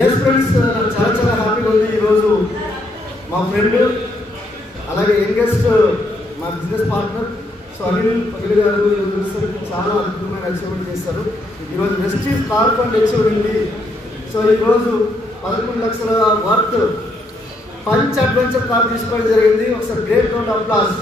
Friends, నాకు చాలా చాలా హ్యాపీగా ఉంది. ఈరోజు మా ఫ్రెండ్ అలాగే యంగెస్ట్ మా బిజినెస్ పార్ట్నర్ అనిల్ పగిలి గారు చాలా అద్భుతమైన అచీవ్మెంట్ చేస్తారు. ఈరోజు వెస్టీజ్ కార్ ఫండ్ అచీవ్ ఉంది. ఈరోజు 11 లక్షల వర్త్ పంచ్ అడ్వెంచర్ కార్ తీసుకోవడం జరిగింది. ఒకసారి గ్రేట్ రౌండ్ ఆఫ్ అప్లాజ్.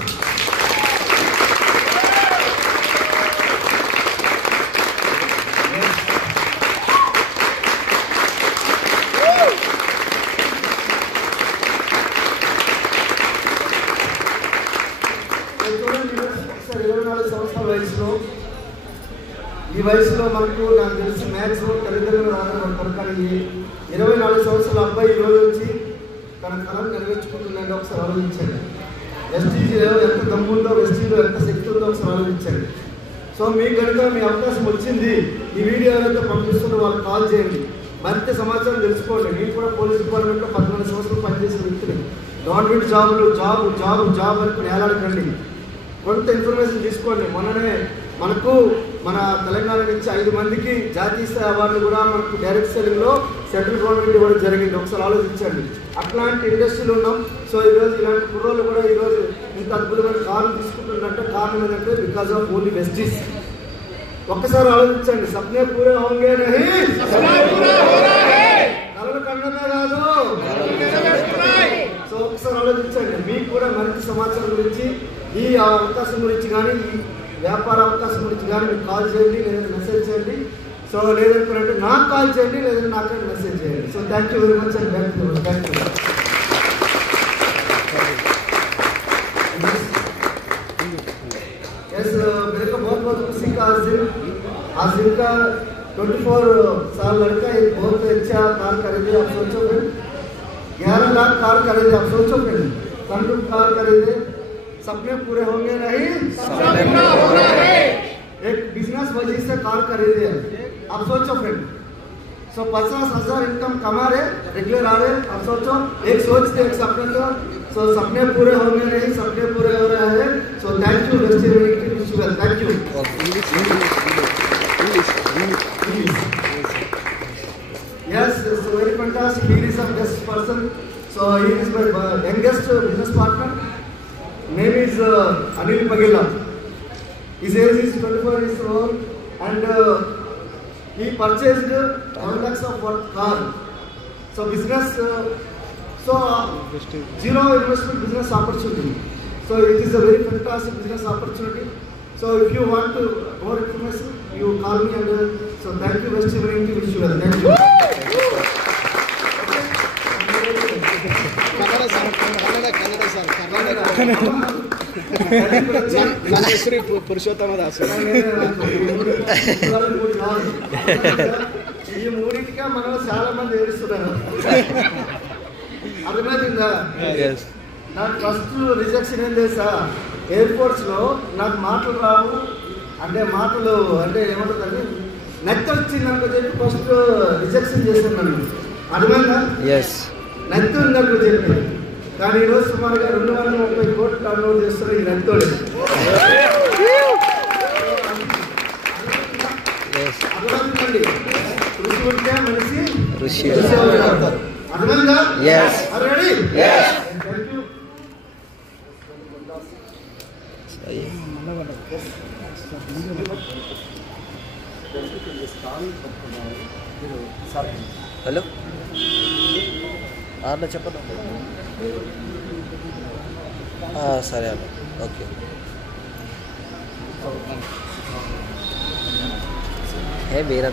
ఒకసారి 24 సంవత్సరాల వయసులో ఈ వయసులో మనకు నాకు తెలిసి మ్యాక్సిమం తల్లిదండ్రులు రాగలుగుతారు. కానీ 24 సంవత్సరాల అబ్బాయి ఈరోజు వచ్చి తన కళను నెరవేర్చుకుంటుందంటే ఒకసారి ఆలోచించండి. వెస్టీజ్లో ఎంత దమ్ము ఉందో, వెస్టీజ్లో ఎంత శక్తి ఉందో ఒకసారి ఆలోచించండి. మీకు కనుక మీ అవకాశం వచ్చింది, ఈ వీడియో ఎవరైతే పంపిస్తున్నారో వాళ్ళకి కాల్ చేయండి, మరింత సమాచారం తెలుసుకోండి. నేను కూడా పోలీస్ డిపార్ట్మెంట్లో 14 సంవత్సరాలు పనిచేసిన వ్యక్తిని. గవర్నమెంట్ జాబులు జాబ్ జాబ్ జాబ్ అని నేలాడకండి, కొంత ఇన్ఫర్మేషన్ తీసుకోండి. మొన్ననే మనకు మన తెలంగాణ నుంచి 5 మందికి జాతీయ స్థాయి అవార్డులు కూడా మనకు డైరెక్ట్ సెల్లింగ్లో సెంట్రల్ గవర్నమెంట్ ఇవ్వడం జరిగింది. ఒకసారి ఆలోచించండి. అట్లాంటి ఇండస్ట్రీలు ఉన్నాం. ఈరోజు ఇలాంటి కుర్రోళ్ళు కూడా ఈరోజు ఇంత అద్భుతమైన కార్లు తీసుకుంటుందంటే కారణం ఏంటంటే బికాస్ ఆఫ్ ఓన్లీ వెస్టీజ్. ఒక్కసారి ఆలోచించండి. సప్నే పూరే హోంగే నహీ, కలలు కన్నమే కాదు. ఒకసారి ఆలోచించండి. మీకు కూడా మరింత సమాచారం గురించి, ఈ అవకాశం గురించి కానీ, ఈ వ్యాపార అవకాశం గురించి కానీ మీకు కాల్ చేయండి, లేదంటే మెసేజ్ చేయండి. లేదంటే నాకు కాల్ చేయండి, లేదంటే నాకైనా మెసేజ్ చేయండి. Thank you very much and thank you. Yes, मेरे को बहुत बहुत खुशी का आज दिन का 24 साल लड़का एक बहुत अच्छा कार खरीदे. आप सोचो फिर 11 लाख कार खरीदे. आप सोचो फिर सनरूफ कार खरीदे. सपने पूरे होंगे नहीं, सपने पूरे हो रहे हैं. एक बिजनेस वजह से कार खरीदे. आप सोचो फिर 50,000 इनकम कमा रहे, रेगुलर आ रहे. आप सोचो, एक सोच थे, एक सपने था. सपने पूरे होंगे नहीं, सपने पूरे हो रहे हैं. Thank you Vestige mutual. Thank you. Yes, very fantastic. He is a best person. He is my youngest business partner. Name is Anil Pagila. His age is 24 years old, and he purchased 1 lakh of what car. Business, zero investment business opportunity. It is a very fantastic business opportunity. If you want to more information, you call me. And thank you, Westie Visual. Thank you. ನನ್ನ ಹೆಸರು ಪುರುಷೋತ್ತಮ ದಾಸ್. ఈ మూడింటిగా మనం చాలా మంది ఏడుస్తున్నారు. అర్థమైందా? నాకు first rejection ఏం తెలుసా? ఎయిర్పోర్ట్స్ లో నాకు మాటలు రావు, మాటలు ఏమంటుందండి, నత్తి వచ్చిందనుకో చెప్పి ఫస్ట్ రిజెక్షన్ చేస్తున్నాను. అర్థమైందా? నత్తి ఉందనుకో చెప్పి. కానీ ఈరోజు సుమారుగా 230 కోట్లు టర్నోవర్ చేస్తున్నారు ఈ నత్తోడు. అర్థమవుతుందండి? కృషి ఉంటే మనిషి అర్థమైందా? రెడీ? Thank you. హలో అన్న చెప్పండి. సరే అన్న, ఓకే. వేరే